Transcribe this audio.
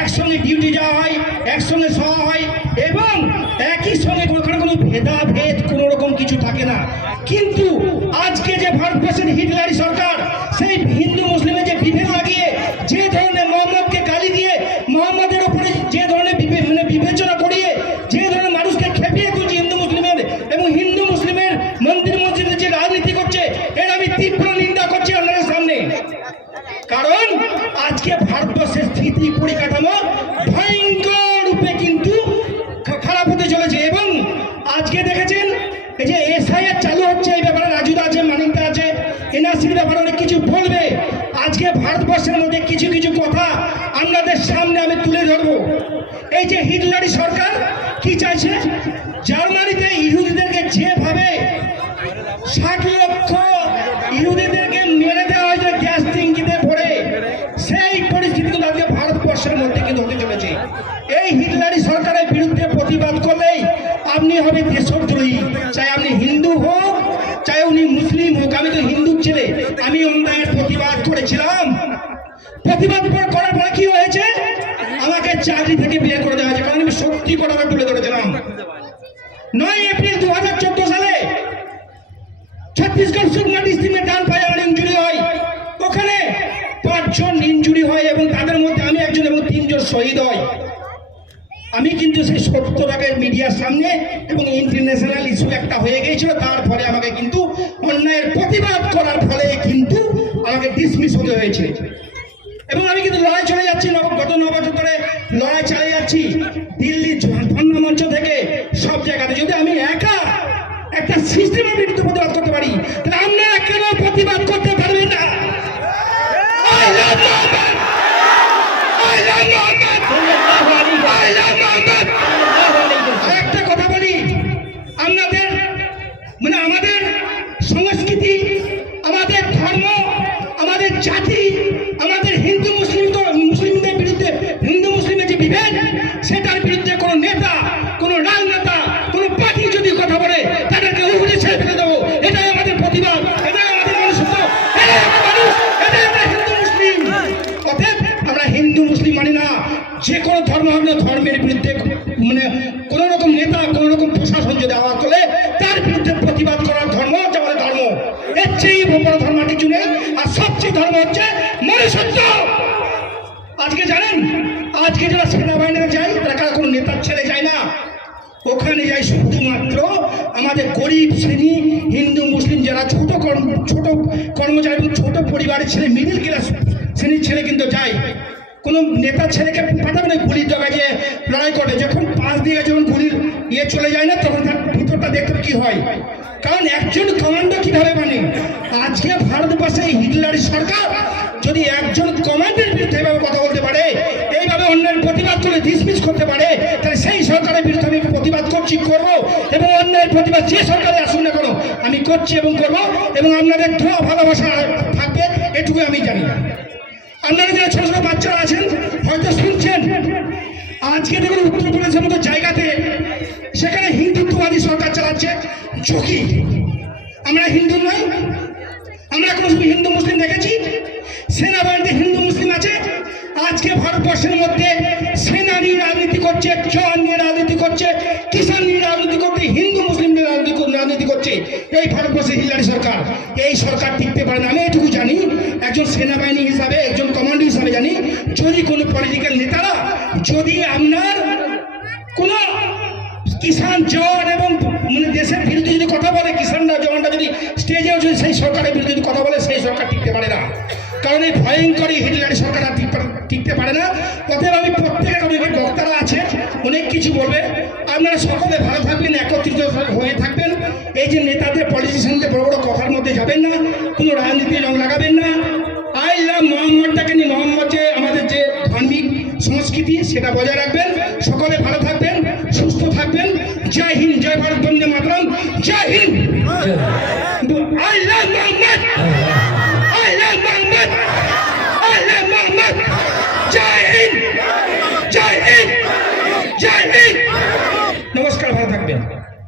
একসঙ্গে ডিউটি যাওয়া হয়, একসঙ্গে শোয়া হয় এবং একই সঙ্গে ওখানে কোনো ভেদাভেদ, কোনো রকম কিছু থাকে না। কিন্তু আজকে যে ভারতবর্ষের হিটলারি সরকার, সেই হিন্দু মুসলিমের যে বিভেদ দেখেছেন? এই যে এসআইআর চালু হচ্ছে এই ব্যাপারে রাজুদা আছে, মানিকদা আছে, এনআরসির ব্যাপারে অনেক কিছু বলবে। আজকে ভারতবর্ষের মধ্যে কিছু কিছু কথা আপনাদের সামনে আমি তুলে ধরবো। এই যে হিটলারি সরকার কি চাইছে? জার্মানিতে ইহুদিদেরকে যেভাবে ষাট লক্ষ ইহুদিদেরকে মেরে দেওয়া হয়েছে গ্যাস ট্যাঙ্কিতে ভরে সেই পরিস্থিতি কিন্তু আজকে ভারতবর্ষের মধ্যে কিন্তু হতে চলেছে এই হিটলারি সরকারের বিরুদ্ধে প্রতিবাদ করলেই আপনি হবে দেশদ্রোহী চাই আপনি হিন্দু হোক, চাই উনি মুসলিম হোক। আমি তো হিন্দু ছেলে। আমি অন্যায়ের প্রতিবাদ করেছিলাম। প্রতিবাদ করার পরে কি হয়েছে? আমাকে চাকরি থেকে বের করে দেওয়া হয়েছে। কারণ আমি সত্যি কথাটা তুলে ধরেছিলাম। নয় এপ্রিল দু হাজার চোদ্দ সালে ছত্তিশগড় সুকমা ডিস্ট্রিক্টে ডান পায়ে আমার ইঞ্জুরি হয়। ওখানে পাঁচজন ইঞ্জুরি হয় এবং তাদের মধ্যে আমি একজন এবং তিনজন শহীদ হয়। আমি কিন্তু সেই সত্তর সত্যটাকে মিডিয়ার সামনে এবং ইন্টারন্যাশনাল ইস্যু একটা হয়ে গিয়েছিল তারপরে আমাকে কিন্তু অন্যায়ের প্রতিবাদ করার ফলে কিন্তু আমাকে ডিসমিস হতে হয়েছে। এবং আমি কিন্তু লড়াই চলে যাচ্ছি গত ন বছর ধরে লড়াই চালিয়ে যাচ্ছি দিল্লি ধর্ণা মঞ্চ থেকে সব জায়গাতে। যদি আমি একা একটা সিস্টেমের বিরুদ্ধে প্রতিবাদ করতে পারি তাহলে আপনারা কেন প্রতিবাদ করতে পারবেন না I love Mohammed! I love Mohammed! I love Mohammed! আরেকটা কথা বলি আপনাদের মানে আমাদের সংস্কৃতি আমাদের ধর্ম আমাদের জাতি আমাদের হিন্দু মুসলিম তো মুসলিমদের বিরুদ্ধে হিন্দু মুসলিমের যে বিভেদ সেটার বিরুদ্ধে কোনো নেতা কোনো রাজনেতা কোনো পার্টি যদি কথা বলে তাদেরকে উঠে ছেড়ে ফেলে দেবো। এটাই আমাদের প্রতিবাদ এটাই আমাদের মানুষ এটাই আমরা হিন্দু মুসলিম। অতএব আমরা হিন্দু মুসলিম মানি না। যে কোনো ধর্ম না, ধর্মের বিরুদ্ধে মানে কোনো রকম নেতা কোনো রকম প্রশাসন যদি আওয়াজ আজকে জানেন? আজকে যারা সেনাবাহিনীতে যায়, তারা কারা কোনো নেতার ছেলে যায় না। ওখানে যায় শুধুমাত্র আমাদের গরিব শ্রেণি হিন্দু, মুসলিম যারা ছোট কর্ম, ছোট কর্মচারী ছোট পরিবারের ছেলে মিডিল ক্লাস শ্রেণির ছেলে কিন্তু যায়। কোনো নেতার ছেলেকে পাঠাবে না গুলির ডগা যে লড়াই করে যখন পাঁচ দিকে যখন গুলির ইয়ে চলে যায় না, তখন তার ভিতরটা দেখতে কি হয়? কারণ একজন কমান্ডো কীভাবে মানে আজকে ভারতবর্ষে এই হিটলারি সরকার যদি একজন এভাবে কথা বলতে পারে, এইভাবে অন্যের প্রতিবাদ করে ডিসমিস করতে পারে, তাহলে সেই সরকারের বিরুদ্ধে আমি প্রতিবাদ করছি, করব, এবং অন্যের প্রতিবাদ যে সরকারে আসুন না কেন, আমি করছি এবং করব, এবং আপনাদের ধোয়া ভালোবাসা থাকবে, এটুকু আমি জানি। আপনারা যারা ছোট ছোট বাচ্চারা আছেন, হয়তো শুনছেন, আজকে দেখুন উত্তরপ্রদেশের মতো জায়গাতে সেখানে হিন্দুত্ববাদী সরকার চালাচ্ছে, ঝুঁকি। আমরা হিন্দু নই, আমরা কোনো হিন্দু মুসলিম দেখেছি, সেনাবাহিনীতে হিন্দু মুসলিম আছে আজকে ভারতবর্ষের মধ্যে সেনা নিয়ে রাজনীতি করছে জওয়ান নিয়ে রাজনীতি করছে কিষান নিয়ে রাজনীতি করছে, হিন্দু মুসলিম নিয়ে রাজনীতি রাজনীতি করছে। এই ভারতবর্ষের হিলারি সরকার, এই সরকার টিকতে পারে না। আমি এটুকু জানি, একজন সেনাবাহিনী হিসাবে, একজন কমান্ডো হিসাবে জানি, যদি কোনো পলিটিক্যাল নেতারা, যদি আপনার কোনো কিষান জওয়ান এবং মানে দেশের বিরুদ্ধে যদি কথা বলে কিষানরা জওয়ানরা যদি স্টেজেও যদি সেই সরকারের বিরুদ্ধে যদি কথা বলে, সেই সরকার টিকতে পারে না। কারণ এই ভয়ঙ্কর এই হিটলারি সরকার আর টিকতে- পারে না। অতএব আমি প্রত্যেকের অনেক বক্তারা আছে অনেক কিছু বলবে। আপনারা সকলে ভালো থাকবেন, একত্রিত হয়ে থাকবেন। এই যে নেতাদের পলিটিশিয়ানদের বড় বড় কথার মধ্যে যাবেন না, কোনো রাজনীতি রং লাগাবেন না। আই লাভ মোহাম্মদটাকে নিয়ে। মোহাম্মদ যে আমাদের যে ধার্মিক সংস্কৃতি, সেটা বজায় রাখবেন। সকলে ভালো থাকবেন, সুস্থ থাকবেন। জয় হিন্দ, জয় ভারত, বন্দে মাতরম। জয় হিন্দ!